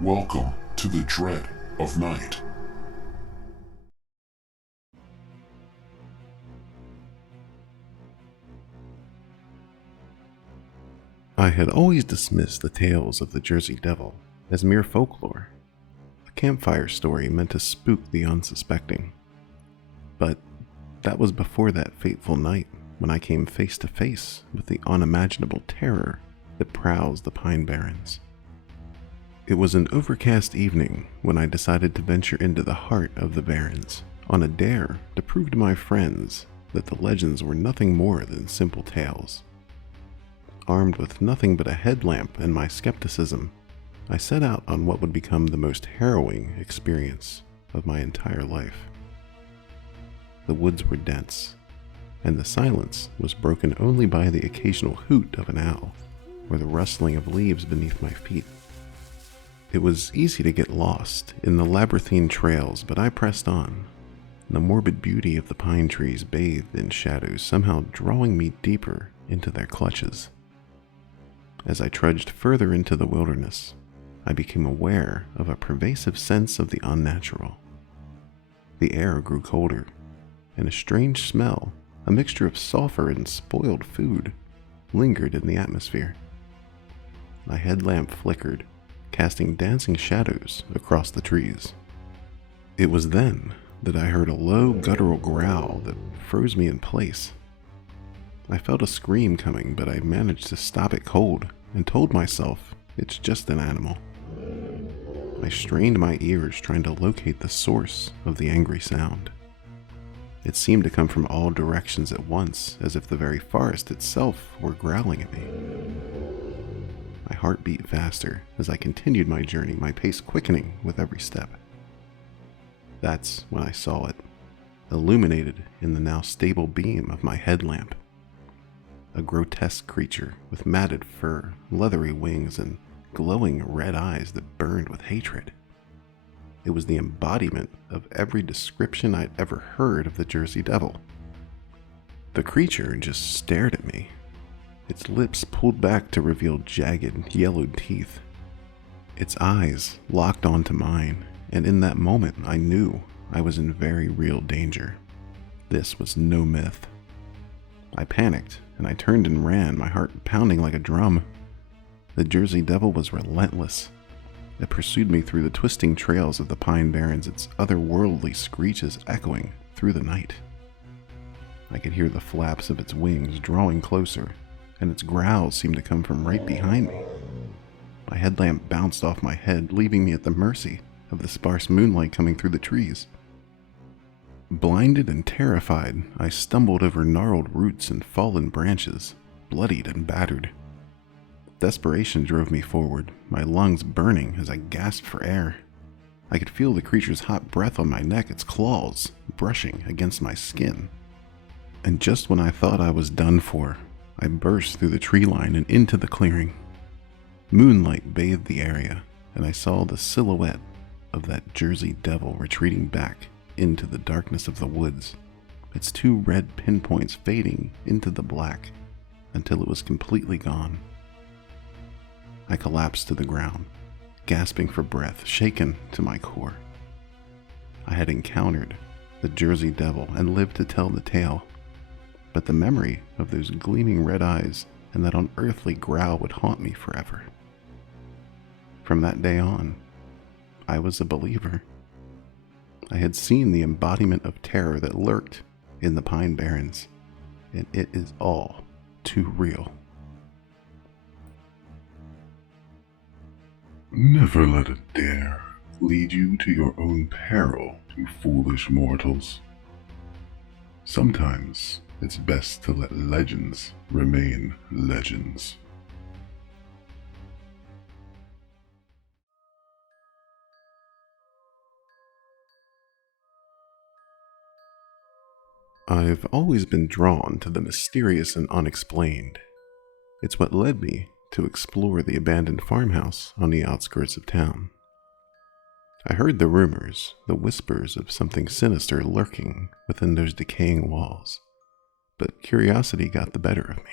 Welcome to the Dread of Night. I had always dismissed the tales of the Jersey Devil as mere folklore, a campfire story meant to spook the unsuspecting. But that was before that fateful night when I came face to face with the unimaginable terror that prowls the Pine Barrens. It was an overcast evening when I decided to venture into the heart of the Barrens on a dare to prove to my friends that the legends were nothing more than simple tales. Armed with nothing but a headlamp and my skepticism, I set out on what would become the most harrowing experience of my entire life. The woods were dense, and the silence was broken only by the occasional hoot of an owl or the rustling of leaves beneath my feet. It was easy to get lost in the labyrinthine trails, but I pressed on, the morbid beauty of the pine trees bathed in shadows somehow drawing me deeper into their clutches. As I trudged further into the wilderness, I became aware of a pervasive sense of the unnatural. The air grew colder, and a strange smell, a mixture of sulfur and spoiled food, lingered in the atmosphere. My headlamp flickered, casting dancing shadows across the trees. It was then that I heard a low, guttural growl that froze me in place. I felt a scream coming, but I managed to stop it cold and told myself it's just an animal. I strained my ears trying to locate the source of the angry sound. It seemed to come from all directions at once, as if the very forest itself were growling at me. My heart beat faster as I continued my journey, my pace quickening with every step. That's when I saw it, illuminated in the now stable beam of my headlamp. A grotesque creature with matted fur, leathery wings, and glowing red eyes that burned with hatred. It was the embodiment of every description I'd ever heard of the Jersey Devil. The creature just stared at me, its lips pulled back to reveal jagged, yellowed teeth. Its eyes locked onto mine, and in that moment I knew I was in very real danger. This was no myth. I panicked, and I turned and ran, my heart pounding like a drum. The Jersey Devil was relentless. It pursued me through the twisting trails of the Pine Barrens, its otherworldly screeches echoing through the night. I could hear the flaps of its wings drawing closer, and its growls seemed to come from right behind me. My headlamp bounced off my head, leaving me at the mercy of the sparse moonlight coming through the trees. Blinded and terrified, I stumbled over gnarled roots and fallen branches, bloodied and battered. Desperation drove me forward, my lungs burning as I gasped for air. I could feel the creature's hot breath on my neck, its claws brushing against my skin. And just when I thought I was done for, I burst through the tree line and into the clearing. Moonlight bathed the area, and I saw the silhouette of that Jersey Devil retreating back into the darkness of the woods, its two red pinpoints fading into the black until it was completely gone. I collapsed to the ground, gasping for breath, shaken to my core. I had encountered the Jersey Devil and lived to tell the tale, but the memory of those gleaming red eyes and that unearthly growl would haunt me forever. From that day on, I was a believer. I had seen the embodiment of terror that lurked in the Pine Barrens, and it is all too real. Never let a dare lead you to your own peril, you foolish mortals. Sometimes it's best to let legends remain legends. I've always been drawn to the mysterious and unexplained. It's what led me to explore the abandoned farmhouse on the outskirts of town. I heard the rumors, the whispers of something sinister lurking within those decaying walls, but curiosity got the better of me.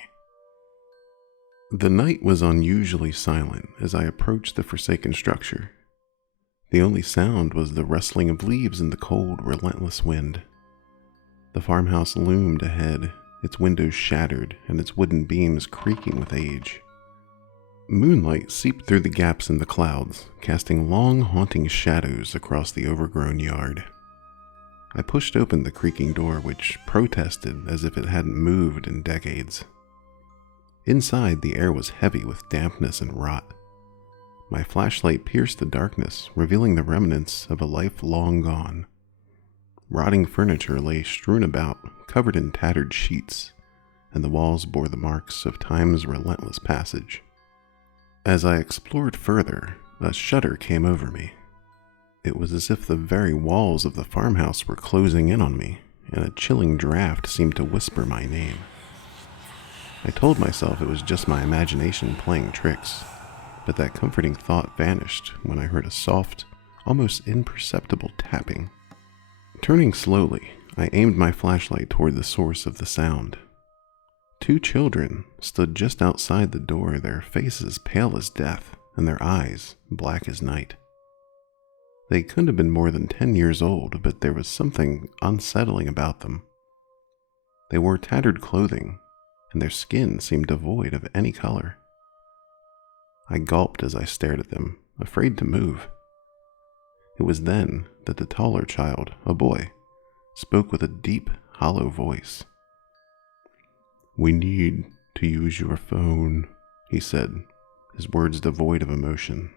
The night was unusually silent as I approached the forsaken structure, The only sound was the rustling of leaves in the cold, relentless wind. The farmhouse loomed ahead, its windows shattered and its wooden beams creaking with age. Moonlight seeped through the gaps in the clouds, casting long, haunting shadows across the overgrown yard. I pushed open the creaking door, which protested as if it hadn't moved in decades. Inside, the air was heavy with dampness and rot. My flashlight pierced the darkness, revealing the remnants of a life long gone. Rotting furniture lay strewn about, covered in tattered sheets, and the walls bore the marks of time's relentless passage. As I explored further, a shudder came over me. It was as if the very walls of the farmhouse were closing in on me, and a chilling draft seemed to whisper my name. I told myself it was just my imagination playing tricks, but that comforting thought vanished when I heard a soft, almost imperceptible tapping. Turning slowly, I aimed my flashlight toward the source of the sound. 2 children stood just outside the door, their faces pale as death and their eyes black as night. They couldn't have been more than 10 years old, but there was something unsettling about them. They wore tattered clothing, and their skin seemed devoid of any color. I gulped as I stared at them, afraid to move. It was then that the taller child, a boy, spoke with a deep, hollow voice. "We need to use your phone," he said, his words devoid of emotion.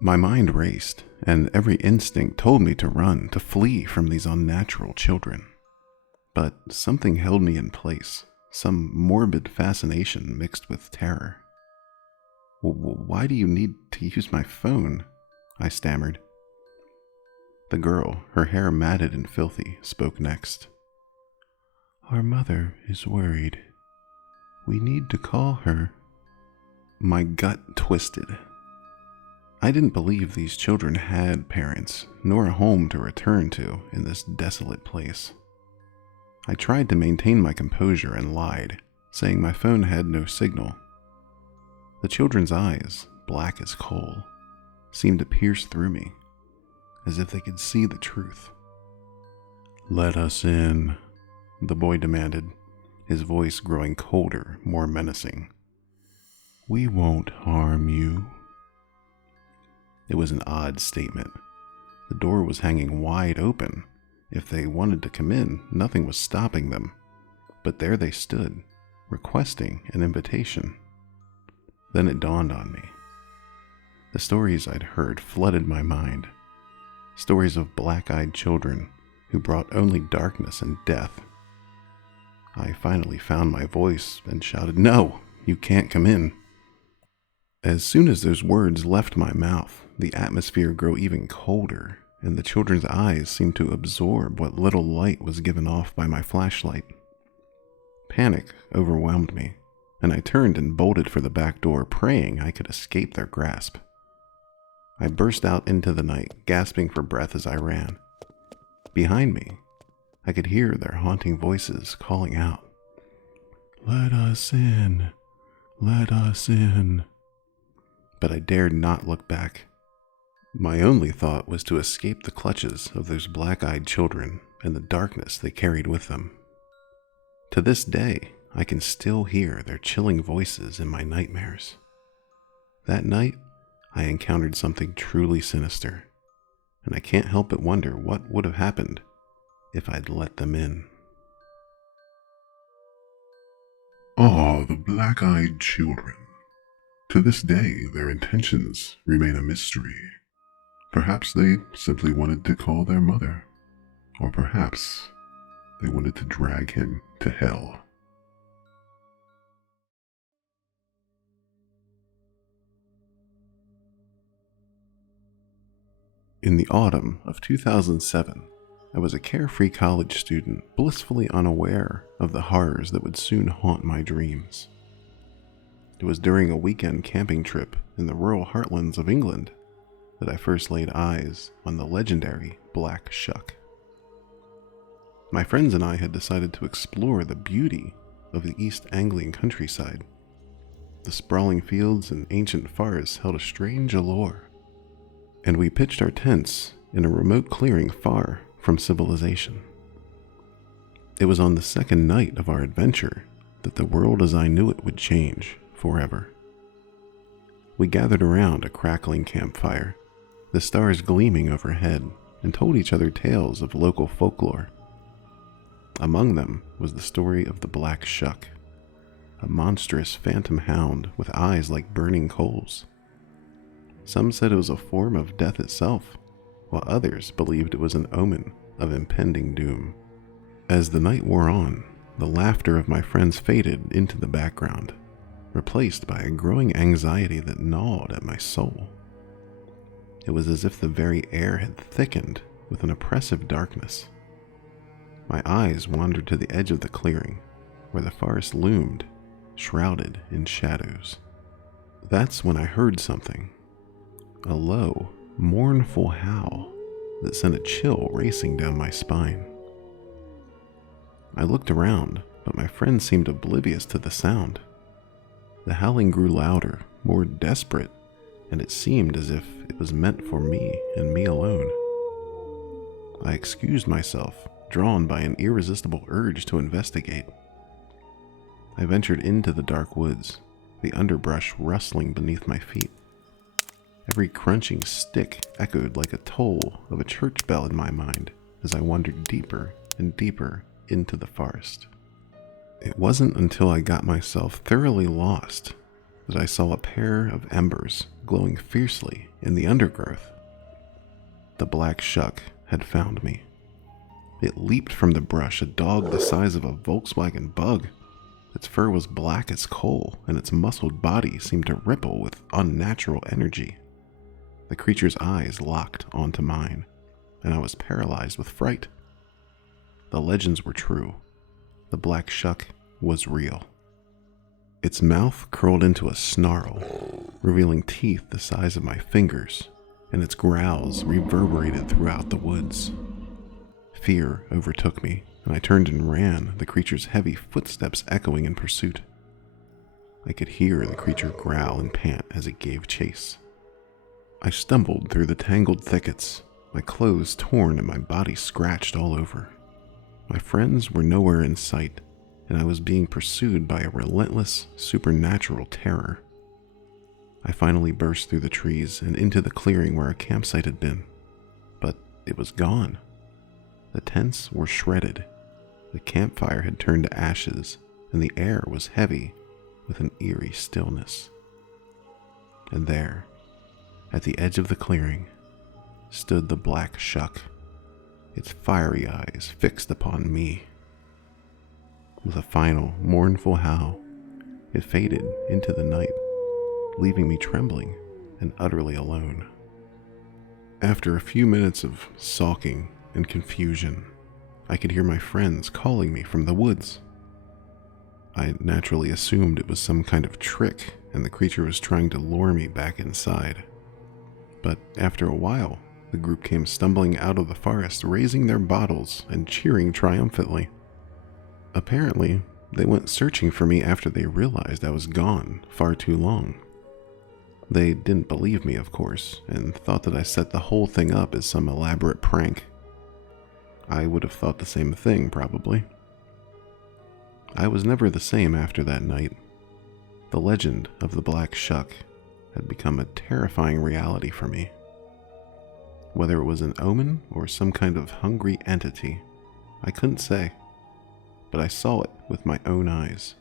My mind raced, and every instinct told me to run, to flee from these unnatural children. But something held me in place, some morbid fascination mixed with terror. "Why do you need to use my phone?" I stammered. The girl, her hair matted and filthy, spoke next. "Our mother is worried. We need to call her." My gut twisted. I didn't believe these children had parents, nor a home to return to in this desolate place. I tried to maintain my composure and lied, saying my phone had no signal. The children's eyes, black as coal, seemed to pierce through me, as if they could see the truth. "Let us in," the boy demanded, his voice growing colder, more menacing. "We won't harm you." It was an odd statement. The door was hanging wide open. If they wanted to come in, nothing was stopping them. But there they stood, requesting an invitation. Then it dawned on me. The stories I'd heard flooded my mind. Stories of black-eyed children who brought only darkness and death. I finally found my voice and shouted, "No, you can't come in." As soon as those words left my mouth, the atmosphere grew even colder, and the children's eyes seemed to absorb what little light was given off by my flashlight. Panic overwhelmed me, and I turned and bolted for the back door, praying I could escape their grasp. I burst out into the night, gasping for breath as I ran. Behind me, I could hear their haunting voices calling out, "Let us in, let us in." But I dared not look back. My only thought was to escape the clutches of those black-eyed children and the darkness they carried with them. To this day, I can still hear their chilling voices in my nightmares. That night, I encountered something truly sinister, and I can't help but wonder what would have happened if I'd let them in. Ah, the black-eyed children. To this day, their intentions remain a mystery. Perhaps they simply wanted to call their mother, or perhaps they wanted to drag him to hell. In the autumn of 2007, I was a carefree college student, blissfully unaware of the horrors that would soon haunt my dreams. It was during a weekend camping trip in the rural heartlands of England that I first laid eyes on the legendary Black Shuck. My friends and I had decided to explore the beauty of the East Anglian countryside. The sprawling fields and ancient forests held a strange allure. and we pitched our tents in a remote clearing far from civilization. It was on the second night of our adventure that the world as I knew it would change forever. We gathered around a crackling campfire, the stars gleaming overhead, and told each other tales of local folklore. Among them was the story of the Black Shuck, a monstrous phantom hound with eyes like burning coals. Some said it was a form of death itself, while others believed it was an omen of impending doom. As the night wore on, the laughter of my friends faded into the background, replaced by a growing anxiety that gnawed at my soul. It was as if the very air had thickened with an oppressive darkness. My eyes wandered to the edge of the clearing, where the forest loomed, shrouded in shadows. That's when I heard something. A low, mournful howl that sent a chill racing down my spine. I looked around, but my friends seemed oblivious to the sound. The howling grew louder, more desperate, and it seemed as if it was meant for me and me alone. I excused myself, drawn by an irresistible urge to investigate. I ventured into the dark woods, the underbrush rustling beneath my feet. Every crunching stick echoed like a toll of a church bell in my mind as I wandered deeper and deeper into the forest. It wasn't until I got myself thoroughly lost that I saw a pair of embers glowing fiercely in the undergrowth. The Black Shuck had found me. It leaped from the brush, a dog the size of a Volkswagen Bug. Its fur was black as coal, and its muscled body seemed to ripple with unnatural energy. The creature's eyes locked onto mine, and I was paralyzed with fright. The legends were true. The Black Shuck was real. Its mouth curled into a snarl, revealing teeth the size of my fingers, and its growls reverberated throughout the woods. Fear overtook me, and I turned and ran, the creature's heavy footsteps echoing in pursuit. I could hear the creature growl and pant as it gave chase. I stumbled through the tangled thickets, my clothes torn and my body scratched all over. My friends were nowhere in sight, and I was being pursued by a relentless, supernatural terror. I finally burst through the trees and into the clearing where a campsite had been, but it was gone. The tents were shredded, the campfire had turned to ashes, and the air was heavy with an eerie stillness. And there, at the edge of the clearing, stood the Black Shuck, its fiery eyes fixed upon me. With a final, mournful howl, it faded into the night, leaving me trembling and utterly alone. After a few minutes of sulking and confusion, I could hear my friends calling me from the woods. I naturally assumed it was some kind of trick and the creature was trying to lure me back inside. But after a while, the group came stumbling out of the forest, raising their bottles and cheering triumphantly. Apparently, they went searching for me after they realized I was gone far too long. They didn't believe me, of course, and thought that I set the whole thing up as some elaborate prank. I would have thought the same thing, probably. I was never the same after that night. The legend of the Black Shuck had become a terrifying reality for me. Whether it was an omen or some kind of hungry entity, I couldn't say. But I saw it with my own eyes,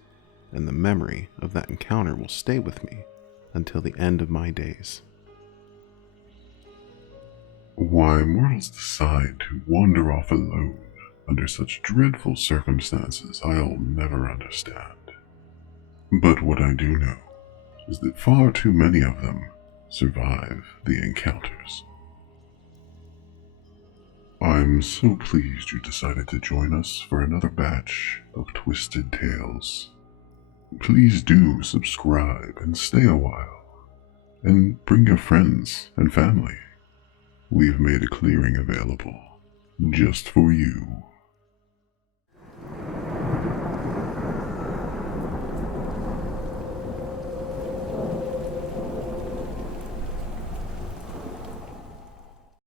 and the memory of that encounter will stay with me until the end of my days. Why mortals decide to wander off alone under such dreadful circumstances, I'll never understand. But what I do know is that far too many of them survive the encounters. I'm so pleased you decided to join us for another batch of Twisted Tales. Please do subscribe and stay a while, and bring your friends and family. We've made a clearing available just for you.